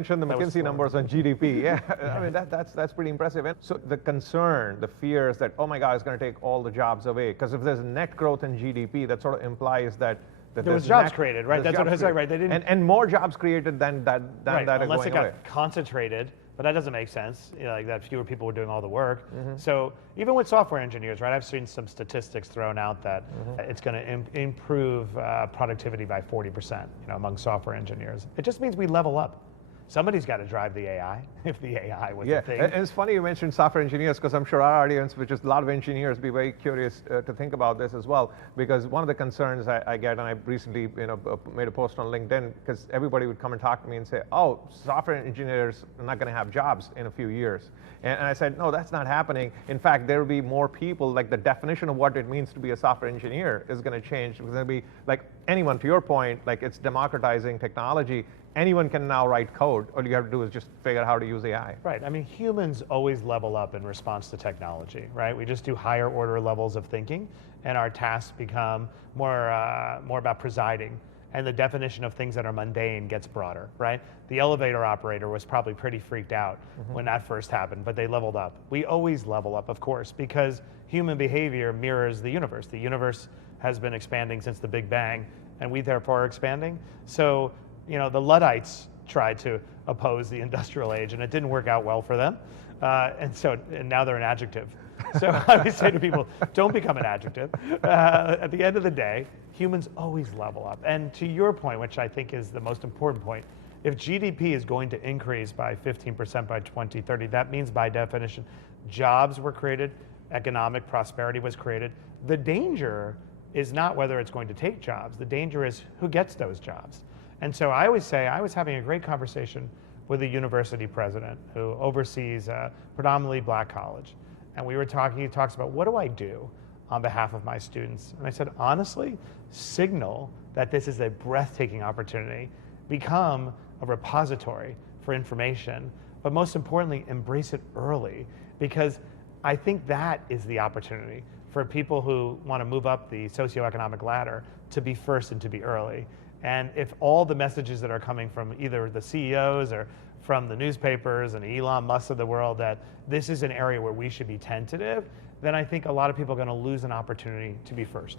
mentioned the That was McKinsey numbers on GDP. Yeah, I mean, that's pretty impressive. And so the concern, the fear is that, oh my God, it's going to take all the jobs away. Because if there's net growth in GDP, that sort of implies that there was jobs created, right? That's what I was saying, right? They didn't, and more jobs created than that right, are unless going it got away. concentrated, but that doesn't make sense. You know, like that fewer people were doing all the work. So even with software engineers, right? I've seen some statistics thrown out that it's going to improve productivity by 40%. You know, among software engineers. It just means we level up. Somebody's got to drive the AI, if the AI was a thing. And it's funny you mentioned software engineers, because I'm sure our audience, which is a lot of engineers, be very curious to think about this as well. Because one of the concerns I get, and I recently made a post on LinkedIn, because everybody would come and talk to me and say, oh, software engineers are not going to have jobs in a few years. And I said, no, that's not happening. In fact, there will be more people, like the definition of what it means to be a software engineer is going to change. It's going to be like anyone, to your point, like it's democratizing technology. Anyone can now write code. All you have to do is just figure out how to use AI. Right. I mean, humans always level up in response to technology, right? We just do higher order levels of thinking, and our tasks become more about presiding. And the definition of things that are mundane gets broader, right? The elevator operator was probably pretty freaked out when that first happened, but they leveled up. We always level up, of course, because human behavior mirrors the universe. The universe has been expanding since the Big Bang, and we therefore are expanding. So, you know, the Luddites tried to oppose the industrial age, and it didn't work out well for them. And now they're an adjective. So I would say to people, don't become an adjective. At the end of the day, humans always level up. And to your point, which I think is the most important point, if GDP is going to increase by 15% by 2030, that means by definition, jobs were created, economic prosperity was created. The danger is not whether it's going to take jobs. The danger is who gets those jobs. And so I always say, I was having a great conversation with a university president who oversees a predominantly black college. And we were talking, he talks about, what do I do on behalf of my students? And I said, honestly, signal that this is a breathtaking opportunity, become a repository for information, but most importantly, embrace it early, because I think that is the opportunity for people who want to move up the socioeconomic ladder to be first and to be early. And if all the messages that are coming from either the CEOs or from the newspapers and Elon Musk of the world that this is an area where we should be tentative, then I think a lot of people are going to lose an opportunity to be first.